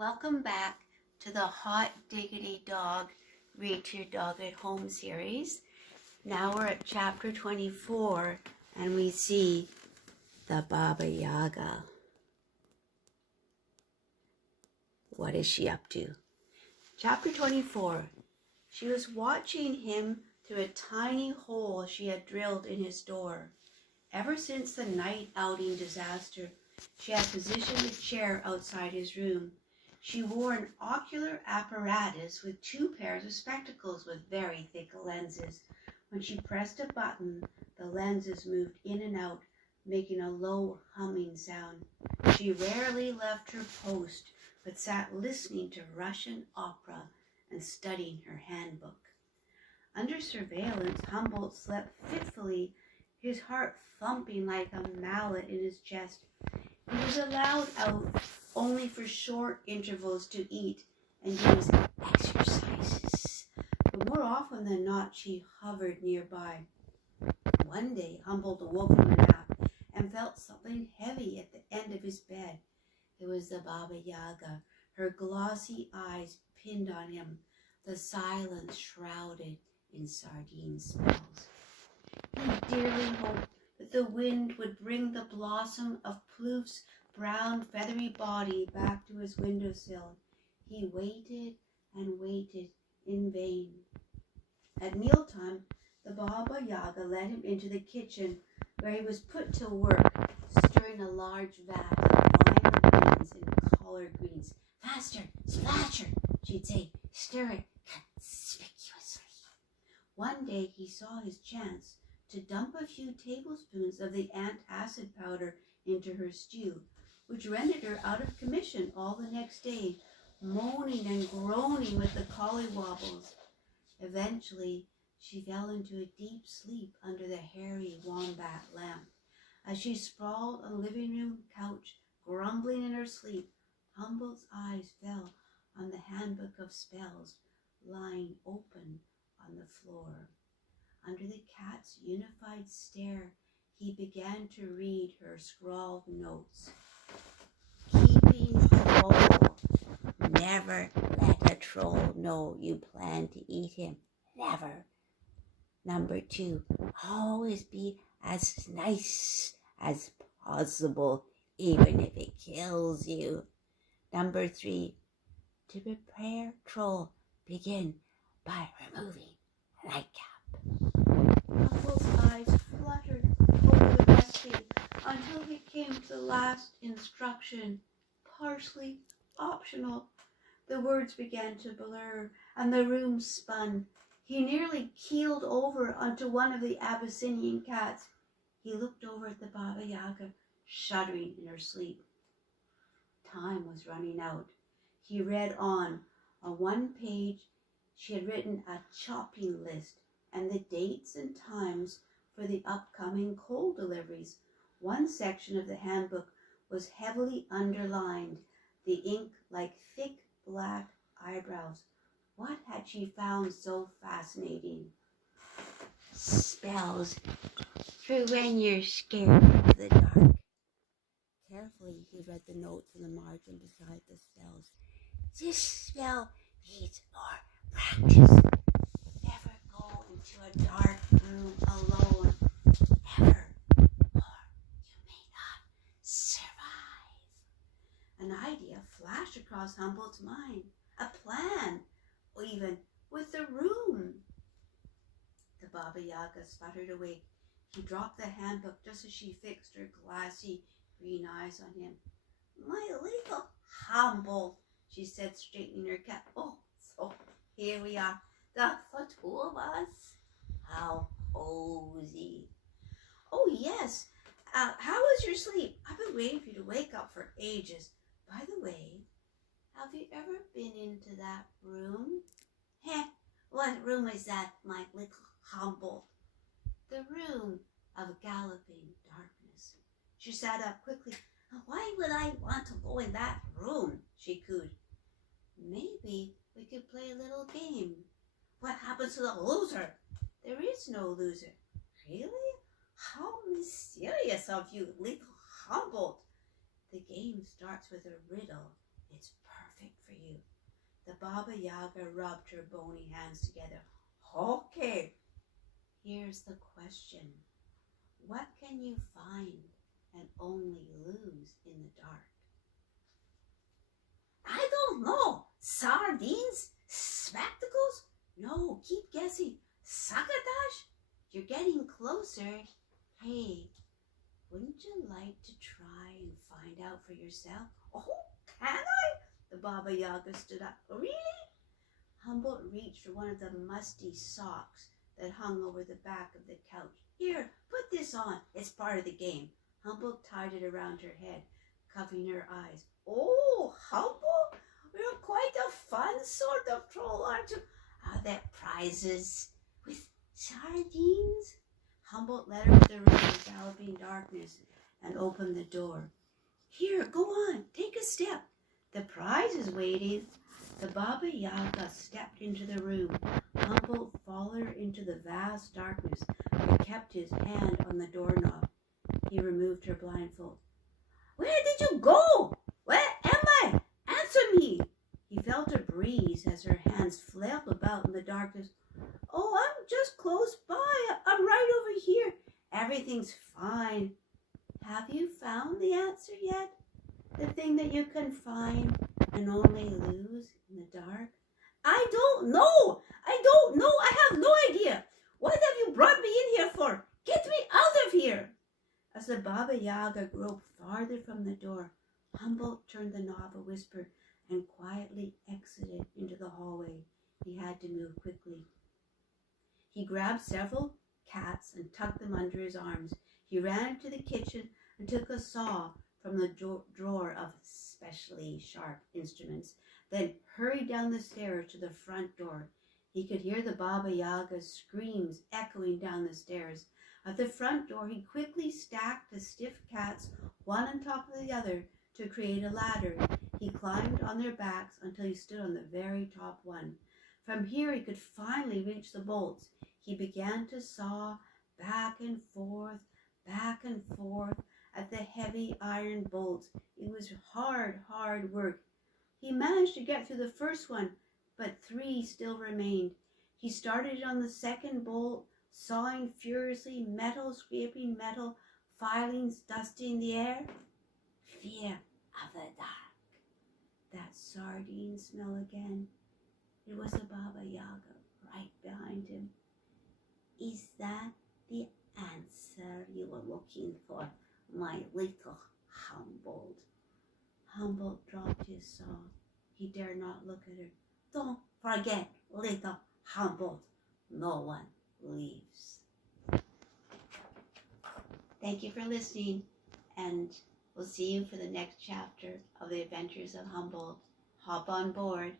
Welcome back to the Hot Diggity Dog Read to Your Dog at Home series. Now we're at chapter 24 and we see the Babayaga. What is she up to? Chapter 24. She was watching him through a tiny hole she had drilled in his door. Ever since the night outing disaster, she had positioned a chair outside his room. She wore an ocular apparatus with 2 pairs of spectacles with very thick lenses. When she pressed a button, the lenses moved in and out, making a low humming sound. She rarely left her post, but sat listening to Russian opera and studying her handbook. Under surveillance, Humboldt slept fitfully, his heart thumping like a mallet in his chest. He was allowed out only for short intervals to eat and do his exercises, but more often than not she hovered nearby. One day Humboldt awoke from a nap and felt something heavy at the end of his bed. It was the Babayaga, her glossy eyes pinned on him, the silence shrouded in sardine smells. He dearly hoped that the wind would bring the blossom of Plouf's brown feathery body back to his windowsill. He waited and waited in vain. At mealtime, the Babayaga led him into the kitchen, where he was put to work, stirring a large vat of lima beans and collard greens. "Faster, splasher," she'd say. "Stir it conspicuously." One day he saw his chance to dump a few tablespoons of the antacid powder into her stew, which rendered her out of commission all the next day, moaning and groaning with the collywobbles. Eventually, she fell into a deep sleep under the hairy wombat lamp. As she sprawled on the living room couch, grumbling in her sleep, Humboldt's eyes fell on the handbook of spells lying open on the floor. Under the cat's unified stare, he began to read her scrawled notes. Keeping troll. Never let a troll know you plan to eat him. Never. Number 2, always be as nice as possible, even if it kills you. Number 3, to prepare troll, begin by removing the nightcap. Humble's eyes fluttered over the recipe until he came to the last instruction, parsley optional. The words began to blur and the room spun. He nearly keeled over onto one of the Abyssinian cats. He looked over at the Babayaga, shuddering in her sleep. Time was running out. He read on. On one page, she had written a chopping list and the dates and times for the upcoming coal deliveries. One section of the handbook was heavily underlined, the ink like thick black eyebrows. What had she found so fascinating? Spells for when you're scared of the dark. Carefully, he read the notes in the margin beside the spells. This spell needs more practice. Never go into a dark room alone. Never, or you may not survive. An idea flashed across Humboldt's mind. A plan, or even with the room. The Babayaga sputtered awake. He dropped the handbook just as she fixed her glassy green eyes on him. "My little Humboldt," she said, straightening her cap. "Oh, so here we are, the 2 of us. How cozy." "Oh, yes. How was your sleep? I've been waiting for you to wake up for ages. By the way, have you ever been into that room?" What room is that, my little Humboldt?" "The room of galloping darkness." She sat up quickly. "Why would I want to go in that room?" she cooed. "Maybe we could play a little game." "What happens to the loser?" "There is no loser." "Really? How mysterious of you, little Humboldt." "The game starts with a riddle. It's perfect. perfect for you. The Baba Yaga rubbed her bony hands together. Okay, here's the question. What can you find and only lose in the dark? I don't know. Sardines? Spectacles? No, keep guessing. Sakatash? You're getting closer. Hey, wouldn't you like to try and find out for yourself? Oh, can I? The Baba Yaga stood up. Really? Humboldt reached for one of the musty socks that hung over the back of the couch. Here, put this on. It's part of the game. Humboldt tied it around her head, covering her eyes. Oh, Humboldt, you're quite a fun sort of troll, aren't you? Are there prizes with sardines? Humboldt led her to the room in galloping darkness and opened the door. Here, go on, take a step. The prize is waiting. The Baba Yaga stepped into the room. Humboldt followed her into the vast darkness, but kept his hand on the doorknob. He removed her blindfold. Where did you go? Where am I? Answer me. He felt a breeze as her hands flailed about in the darkness. Oh, I'm just close by. I'm right over here. Everything's fine. Have you found the answer yet? The thing that you can find and only lose in the dark? I don't know. I have no idea. What have you brought me in here for? Get me out of here. As the Baba Yaga groped farther from the door, Humboldt turned the knob a whisper and quietly exited into the hallway. He had to move quickly. He grabbed several cats and tucked them under his arms. He ran into the kitchen and took a saw from the drawer of specially sharp instruments, then hurried down the stairs to the front door. He could hear the Baba Yaga's screams echoing down the stairs. At the front door, he quickly stacked the stiff cats, one on top of the other, to create a ladder. He climbed on their backs until he stood on the very top one. From here, he could finally reach the bolts. He began to saw back and forth at the heavy iron bolts. It was hard work. He managed to get through the first one, but 3 still remained. He started on the second bolt, sawing furiously, metal scraping metal, filings dusting the air. Fear of the dark. That sardine smell again. It was the Baba Yaga right behind him. Is that the answer you were looking for, my little Humboldt? Humboldt dropped his saw. He dared not look at her. Don't forget, little Humboldt, no one leaves. Thank you for listening, and we'll see you for the next chapter of the Adventures of Humboldt. Hop on board.